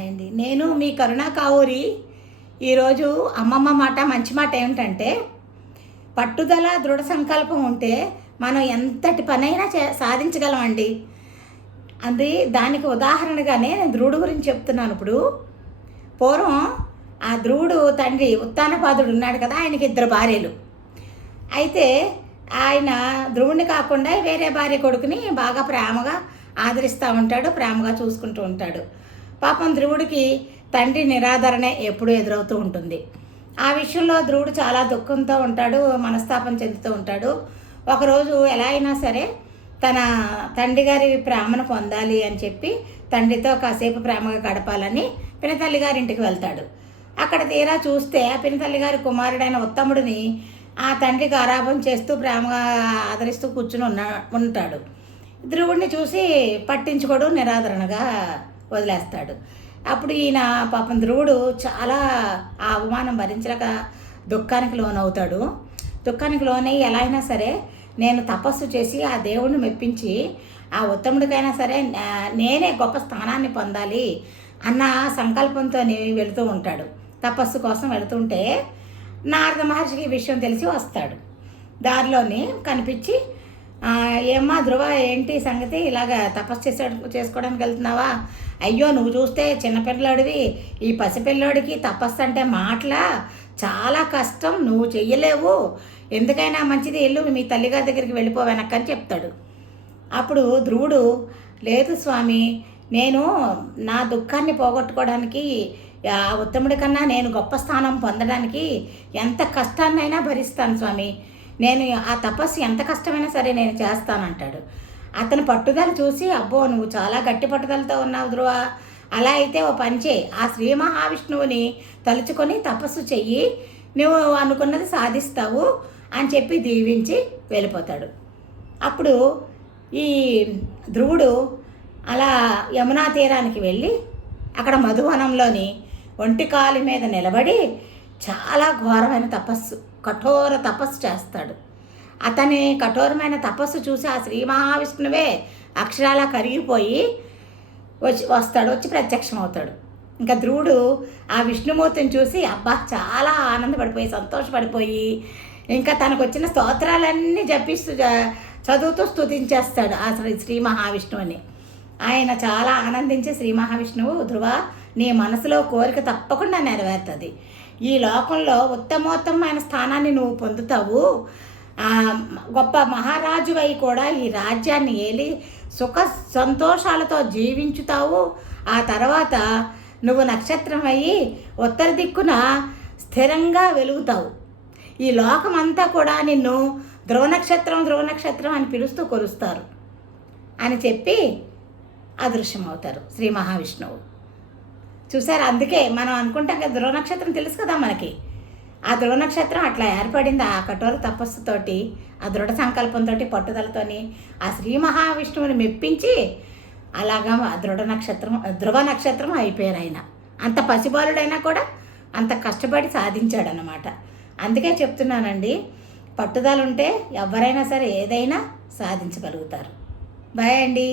Hi అండి. నేను మీ కరుణా కావూరి. ఈరోజు అమ్మమ్మ మాట మంచి మాట ఏమిటంటే, పట్టుదల దృఢ సంకల్పం ఉంటే మనం ఎంతటి పనైనా సాధించగలమండి. దానికి ఉదాహరణగానే నేను ధ్రువుడు గురించి చెప్తున్నాను. ఇప్పుడు పూర్వం ఆ ధ్రువుడు తండ్రి ఉత్తానపాదుడు ఉన్నాడు కదా, ఆయనకి 2 భార్యలు. అయితే ఆయన ధ్రువుడిని కాకుండా వేరే భార్య కొడుకుని బాగా ప్రేమగా ఆదరిస్తూ ఉంటాడు, ప్రేమగా చూసుకుంటూ ఉంటాడు. పాపం ధ్రువుడికి తండ్రి నిరాదరణే ఎప్పుడూ ఎదురవుతూ ఉంటుంది. ఆ విషయంలో ధ్రువుడు చాలా దుఃఖంతో ఉంటాడు, మనస్తాపం చెందుతూ ఉంటాడు. ఒకరోజు ఎలా అయినా సరే తన తండ్రి గారి ప్రేమను పొందాలి అని చెప్పి తండ్రితో కాసేపు ప్రేమగా గడపాలని పినతల్లి గారి ఇంటికి వెళ్తాడు. అక్కడ తీరా చూస్తే ఆ పినతల్లి గారి కుమారుడైన ఉత్తముడిని ఆ తండ్రికి ఆరాపం చేస్తూ ప్రేమగా ఆదరిస్తూ కూర్చుని ఉంటాడు. ధ్రువుడిని చూసి పట్టించుకోడు, నిరాదరణగా వదిలేస్తాడు. అప్పుడు ఈయన పాపం ధ్రువుడు చాలా ఆ అవమానం భరించలేక దుఃఖానికి లోనవుతాడు. దుఃఖానికి లోనై ఎలా అయినా సరే నేను తపస్సు చేసి ఆ దేవుడిని మెప్పించి ఆ ఉత్తముడికైనా సరే నేనే గొప్ప స్థానాన్ని పొందాలి అన్న సంకల్పంతో వెళుతూ ఉంటాడు. తపస్సు కోసం వెళుతుంటే నారద మహర్షికి ఈ విషయం తెలిసి వస్తాడు. దారిలోని కనిపించి, ఏమ్మా ధ్రువ, ఏంటి సంగతి, ఇలాగ తపస్సు చేసుకోవడానికి వెళ్తున్నావా? అయ్యో, నువ్వు చూస్తే చిన్నపిల్లడివి, ఈ పసిపిల్లోడికి తపస్సు అంటే మాటలా, చాలా కష్టం, నువ్వు చెయ్యలేవు, ఎందుకైనా మంచిది వెళ్ళు, మీ తల్లిగారి దగ్గరికి వెళ్ళిపో వెనక్కని చెప్తాడు. అప్పుడు ధ్రువుడు, లేదు స్వామి, నేను నా దుఃఖాన్ని పోగొట్టుకోవడానికి ఆ ఉత్తముడి కన్నా నేను గొప్ప స్థానం పొందడానికి ఎంత కష్టాన్నైనా భరిస్తాను స్వామి, నేను ఆ తపస్సు ఎంత కష్టమైనా సరే నేను చేస్తానంటాడు. అతని పట్టుదల చూసి, అబ్బో నువ్వు చాలా గట్టి పట్టుదలతో ఉన్నావు ధ్రువ, అలా అయితే ఓ పని చేయి, ఆ శ్రీ మహావిష్ణువుని తలుచుకొని తపస్సు చెయ్యి, నువ్వు అనుకున్నది సాధిస్తావు అని చెప్పి దీవించి వెళ్ళిపోతాడు. అప్పుడు ఈ ధ్రువుడు అలా యమునా తీరానికి వెళ్ళి అక్కడ మధువనంలోని ఒంటికాలి మీద నిలబడి చాలా ఘోరమైన తపస్సు, కఠోర తపస్సు చేస్తాడు. అతని కఠోరమైన తపస్సు చూసి ఆ శ్రీ మహావిష్ణువే అక్షరాలా కరిగిపోయి వచ్చి ప్రత్యక్షమవుతాడు. ఇంకా ధ్రువుడు ఆ విష్ణుమూర్తిని చూసి అబ్బా చాలా ఆనందపడిపోయి సంతోషపడిపోయి ఇంకా తనకు వచ్చిన స్తోత్రాలన్నీ జపిస్తూ చదువుతూ స్తుతించేస్తాడు ఆ శ్రీ మహావిష్ణువుని. ఆయన చాలా ఆనందించి, శ్రీ మహావిష్ణువు, ధ్రువ, నీ మనసులో కోరిక తప్పకుండా నెరవేరుతుంది, ఈ లోకంలో ఉత్తమోత్తమైన స్థానాన్ని నువ్వు పొందుతావు, గొప్ప మహారాజువై కూడా ఈ రాజ్యాన్ని ఏలి సుఖ సంతోషాలతో జీవించుతావు, ఆ తర్వాత నువ్వు నక్షత్రం అయ్యి ఉత్తర దిక్కున స్థిరంగా వెలుగుతావు, ఈ లోకమంతా కూడా నిన్ను ధ్రువ నక్షత్రం అని పిలుస్తూ కొలుస్తారు అని చెప్పి అదృశ్యమవుతారు శ్రీ మహావిష్ణువు. చూసారు, అందుకే మనం అనుకుంటాం కదా, ధ్రువ నక్షత్రం తెలుసు కదా మనకి, ఆ ధ్రువ నక్షత్రం అట్లా ఏర్పడింది ఆ కఠోర తపస్సుతోటి, ఆ దృఢ సంకల్పంతో, పట్టుదలతోని ఆ శ్రీ మహావిష్ణువుని మెప్పించి అలాగా ధ్రువ నక్షత్రం అయిపోయారు ఆయన. అంత పసిబాలుడైనా కూడా అంత కష్టపడి సాధించాడనమాట. అందుకే చెప్తున్నానండి, పట్టుదల ఉంటే ఎవరైనా సరే ఏదైనా సాధించగలుగుతారు. బాయ్ అండి.